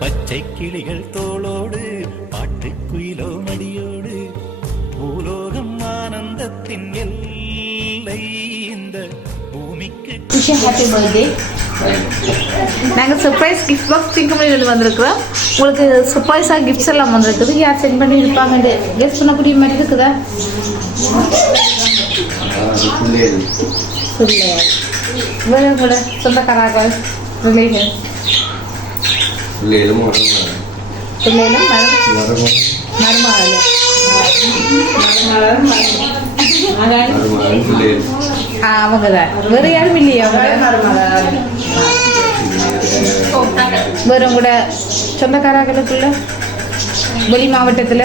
பச்சை கிளிகள் தோளோடு பாட்டுக்குயிலோ மடியோடு பூலோகம் ஆனந்தத்தின் எல்லை இந்த பூமிக்கு ஹாப்பி பர்த்டே நாங்கள் சர்ப்ரைஸ் கிஃப்ட் பாக்ஸ் திங்கமணியில் வந்திருக்கிறோம். உங்களுக்கு சர்ப்ரைஸாக கிஃப்ட்ஸ் எல்லாம் வந்திருக்குது. யார் சென்ட் பண்ணி இருப்பாங்கன்னு கெஸ் பண்ணக்கூடிய மாதிரி இருக்குதா? வேறு கூட சொந்தக்காராக்கள் ரிலேஷன் பிள்ளைகளும் பிள்ளைகளும் மரம் மருமகன் மருமகள் மருமகள் மகன் மருமகன் பிள்ளைகள் ஆ அவங்க தான் வேறு யாரும் இல்லையா வேறு கூட சொந்தக்காரர்களுக்குள்ள வெளி மாவட்டத்தில்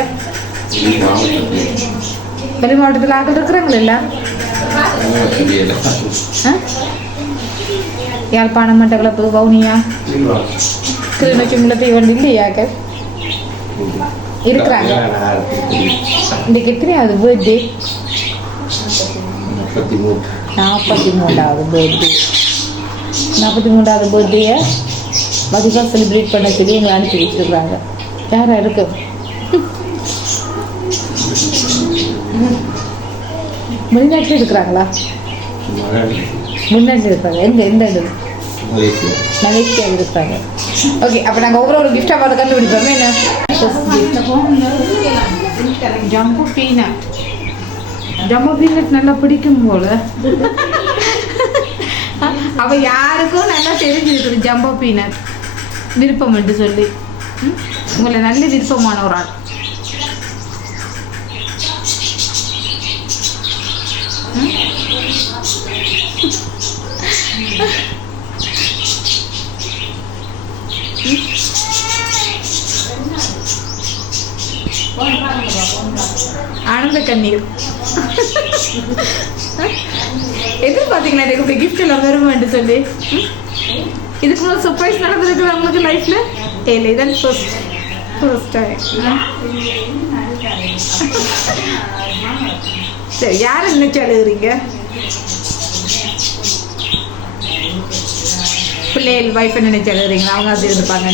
வெளி மாவட்டத்தில் ஆக்கள் இருக்கிறாங்களா இல்லை? யாழ்ப்பாணம் மட்டக்களப்பு வவுனியா கிளிநொச்சி முல்லத்தை வந்து இல்லையாக்க இருக்கிறாங்க. இன்றைக்கு எத்தனையாவது பர்த்டே நாற்பத்தி மூன்றாவது பர்த்டே நாற்பத்தி மூன்றாவது பர்த்டேயை மதுக்காக செலிப்ரேட் பண்ண சொல்லி எங்களை அனுப்பி வச்சிருக்கிறாங்க. யாரா இருக்கு? வெளிநாட்டில் இருக்கிறாங்களா? வெளிநாட்டில் இருக்காங்க எங்க? எந்த இது மலேசியா. மலேசியாவில் இருக்காங்க ஓகே அப்போ நாங்கள் ஒவ்வொரு ஒரு கிஃப்டாக பார்த்து கண்டுபிடிப்போமே. என்ன? ஜம்பு பீனட் ஜம்பு பீனட் நல்லா பிடிக்கும் போல அவ யாருக்கும் நல்லா தெரிஞ்சிருக்குது ஜம்போ பீனட் விருப்பம் என்று சொல்லி. உங்களை நல்ல விருப்பமான ஒரு ஆள் கலந்த கண்ணீர். எதிர்பார்த்தீங்களா எனக்கு இப்படி கிஃப்ட் எல்லாம் வருமான்னு சொல்லி? ம்? இதுக்கு முதல் சர்ப்ரைஸ் நடந்திருக்கு உங்களுக்கு லைஃப்ல இல்லை இதான் ஃபர்ஸ்ட் ஃபர்ஸ்ட் டைம் சரி யார் நினைச்சு அழுகுறீங்க? பிள்ளைகள் என்ன நினைச்சு அழுகுறீங்களா? அவங்க அது இருப்பாங்க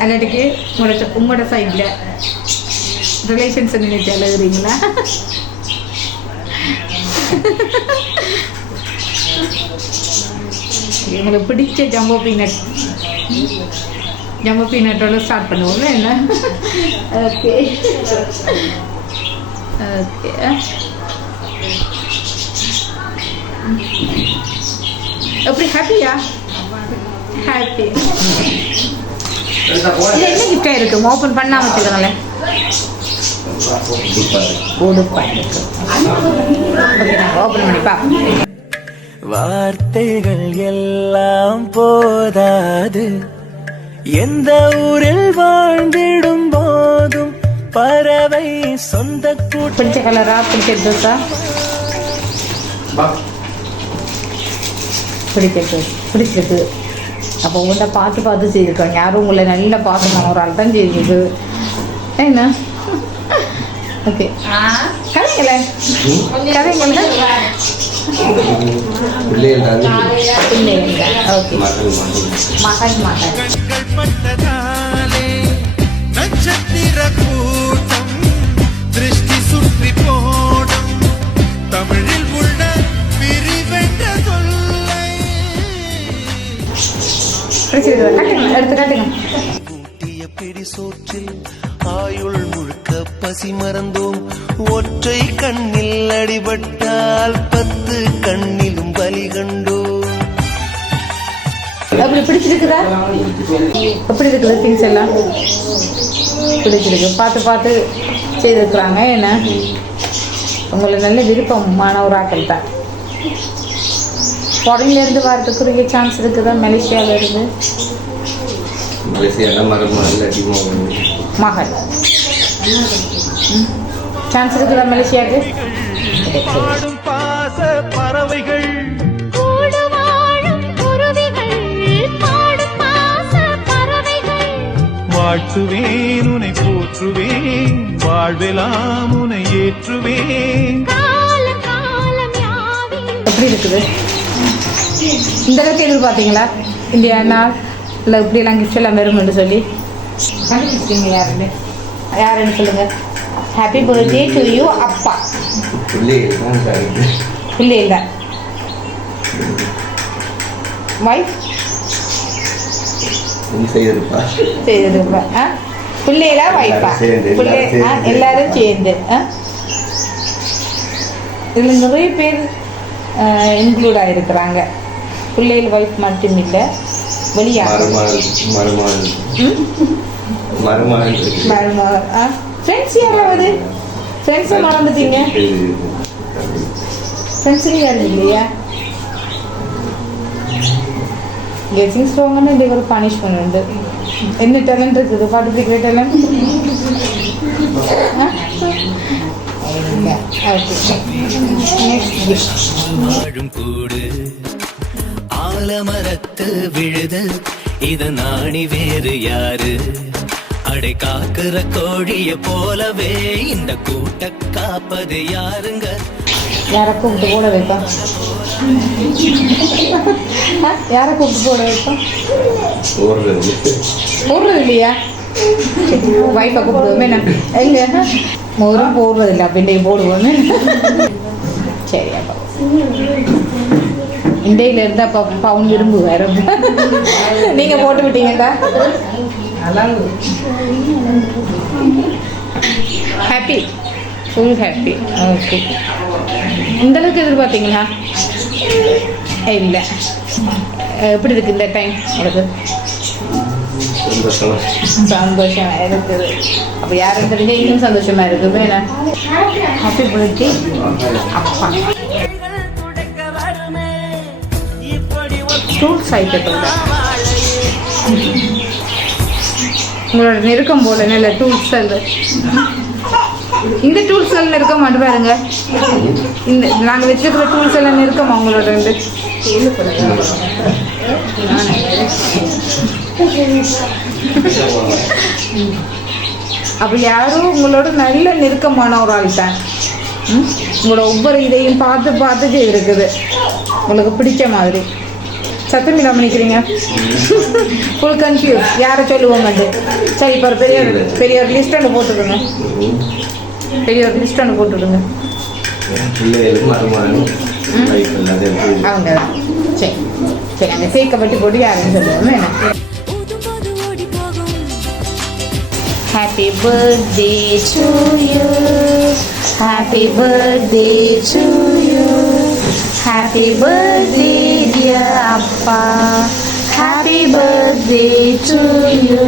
அல்லாட்டிக்கு உங்களோட உங்களோட சைடில் ரிலேஷன்ஸை நினைச்சு அழுகுறீங்களா எங்களுக்கு பிடிச்ச ஜம்போ பீனட் ஜம்போ பீனட்டோட ஸ்டார்ட் பண்ணுவோம்ல என்ன? ஓகே ஓகே எப்படி ஹாப்பியா ஹாப்பி என்ன கிஃப்டாக இருக்கு? ஓப்பன் பண்ணாம வச்சுக்கோங்களேன் வார்த்தைகள் எல்லாம் போதாது. எந்த ஊரில் வாழ்ந்திடும் போதும் பறவை சொந்த கூட்டம். பிடிச்ச கலரா பிடிச்ச ட்ரெஸ்ஸா பிடிச்சிருக்கு அப்போ உங்கள்கிட்ட பார்த்து பார்த்து செய்திருக்கோம் யாரும் உங்களை நல்லா பார்த்துக்கணும் ஒரு ஆள் தான் செய்திருக்கு என்ன ஓகே கதைங்களேன் கதைங்களேன் பிள்ளைகள் தான் பிள்ளைங்க ஓகே மகன் மகன் மகன் மகன் கண்கள் பட்டதாலே நட்சத்திர கூட்டம் திருஷ்டி சுற்றி போடும் தமிழில் உள்ள பிரிவென்ற சொல்லை எடுத்து காட்டுங்க சோற்றில் ஆயுள் முழுக்க பசி மறந்தோம். ஒற்றை கண்ணில் அடிபட்டால் பத்து கண்ணிலும் பலி கண்டோம். அப்படி பிடிச்சிருக்குதா? எப்படி இருக்குது திங்ஸ் எல்லாம் பிடிச்சிருக்கு. பார்த்து பார்த்து செய்திருக்கிறாங்க. என்ன? உங்களை நல்ல விருப்பமான ஒரு ஆக்கள் தான். ஃபாரின்லேருந்து வரதுக்குரிய சான்ஸ் இருக்குதா? மலேசியாவிலேருந்து இல்லாட்டி மகன் மகள் சான்ஸ் இருக்குதா மலேசியாவுக்கு பாடும் பாச பறவைகள். வாழ்த்துவேன் உனை போற்றுவேன் வாழ்வெல்லாம் உனை ஏற்றுவேன். எப்படி இருக்குது? இந்த அளவுக்கு எதிர்பார்த்தீங்களா? இந்தியா நாள்? இல்லை இப்படியெல்லாம் கிஃப்ட் எல்லாம் வரும்னு சொல்லி. கண்டுபிடிச்சிங்க யாருன்னு யாருன்னு சொல்லுங்க. ஹாப்பி பர்த்டே டு யூ அப்பா. பிள்ளைகள் தான் வைஃப் செய்திருப்பா. செய்திருப்பா. ஆ? பிள்ளைகளா சேர்ந்து, பிள்ளை எல்லாரும் சேர்ந்து. இதில் நிறைய பேர் இன்க்ளூட் ஆகிருக்கிறாங்க பிள்ளைகள் வைஃப் மட்டும் இல்லை. வெளியாக மருமகன் மருமகன் மருமகன் இருக்கு. மருமகள் ஆ ஃப்ரெண்ட்ஸ் யாராவது ஃப்ரெண்ட்ஸை மறந்துட்டீங்க இது ஃப்ரெண்ட்ஸுக்கு யாரும் இல்லையா கெட்டிங் ஸ்ட்ராங்கான இதுக்கு ஒரு பனிஷ்மெண்ட் உண்டு என்ன டேலண்ட் இருக்குது பார்ட்டிசிபேட் டேலண்ட் நெக்ஸ்ட் வாழும் கூடு ஆலமரத்து விழுது. இத நாணி வேறு யாரு? அடை காக்குற கோழிய போலவே இந்த கூட்ட காப்பது யாருங்க? யார கூப்பிட்டு போட வைப்பா? யார கூப்பிட்டு போட வைப்பா? போடுறது இல்லையா வைஃபை கூப்பிடுவோமே நான் எங்க? மோரும் போடுறது இல்லை அப்படின்ட்டு போடுவோமே சரி அப்பா. இண்டையில இருந்தா பவுன் விரும்பு வேற. நீங்க போட்டு விட்டீங்கடா ஹாப்பி ஃபுல் ஹாப்பி ஓகே இந்த அளவுக்கு எதிர்பார்த்தீங்களா இல்லை எப்படி இருக்கு இந்த டைம் உங்களுக்கு சந்தோஷமா. இருக்குது அப்போ யாரும் தெரிஞ்சா இன்னும் சந்தோஷமா இருக்கு வேணா ஹாப்பி பர்த்டே அப்பா. ஃப்ரூட்ஸ் ஐட்டத்தோட உங்களோட நெருக்கம் போல நல்ல டூல்ஸ் அல்ல இந்த டூல்ஸ் எல்லாம் இருக்க மாட்டு பாருங்க. இந்த நாங்கள் வச்சிருக்கிற டூல்ஸ் எல்லாம் நெருக்கமா உங்களோட வந்து? அப்போ யாரும் உங்களோட நல்ல நெருக்கமான ஒரு ஆள் தான் உங்களோட ஒவ்வொரு இதையும் பார்த்து பார்த்து இருக்குது. உங்களுக்கு பிடிச்ச மாதிரி. சத்தம் இல்லாமல் நிற்கிறீங்க ஃபுல் கன்ஃபியூஸ் யாரை சொல்லுவோங்க சரி இப்போ பெரிய பெரிய ஒரு லிஸ்ட் ஒன்று போட்டுடுங்க. பெரிய ஒரு லிஸ்ட் ஒன்று எடுத்து அவங்க சரி. சரி அந்த கேக்கை பற்றி போட்டு யாருன்னு சொல்லுவோம் என்ன? Happy birthday to you. Happy birthday to you. Happy birthday, dear Appa. Happy birthday to you.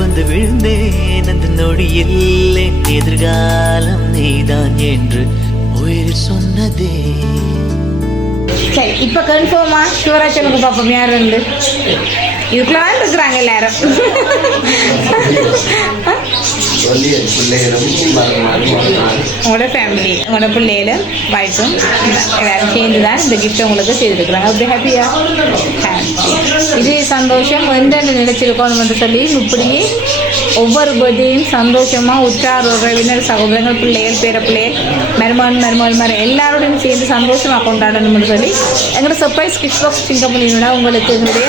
வந்து விழுந்தேன். அந்த நொடியில் எதிர்காலம் நீதான் என்று உயிர் சொன்னதே. சரி இப்போ கன்ஃபார்மா ஷுவரா சொல்லுங்க பாப்போம் யார் இருந்து இதுக்குலாம் இருக்கிறாங்க எல்லாரும். உங்களோட ஃபேமிலி உங்களோட பிள்ளைகளும் வைஃபும் எல்லாரும் சேர்ந்து தான் இந்த கிஃப்ட் உங்களுக்கு செய்திருக்கிறாங்க. அப்படி ஹாப்பியா இது சந்தோஷம் எந்த நினைச்சிருக்கோம் என்று சொல்லி இப்படியே ஒவ்வொரு பர்த்டேயும் சந்தோஷமாக உற்றார் உறவினர் சகோதரங்கள் பிள்ளைகள் பேர பிள்ளைகள் மருமகன் மருமகள் மாதிரி எல்லாரோடையும் சேர்ந்து சந்தோஷமாக கொண்டாடணும்னு சொல்லி எங்களோட சர்ப்ரைஸ் கிஃப்ட் பாக்ஸ் சிங்கப்பள்ளியினோட உங்களுக்கு எங்களுடைய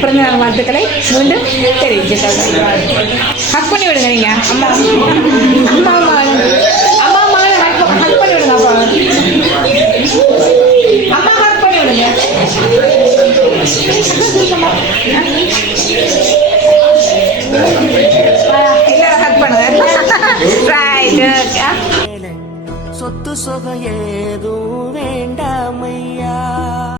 பிறந்தநாள் வாழ்த்துக்களை மீண்டும் தெரிவிச்சுக்கிறேன் ஹக் பண்ணி விடுங்க நீங்க. அம்மா. அம்மா அம்மா. சொத்து சொகம் ஏதும் வேண்டாம்.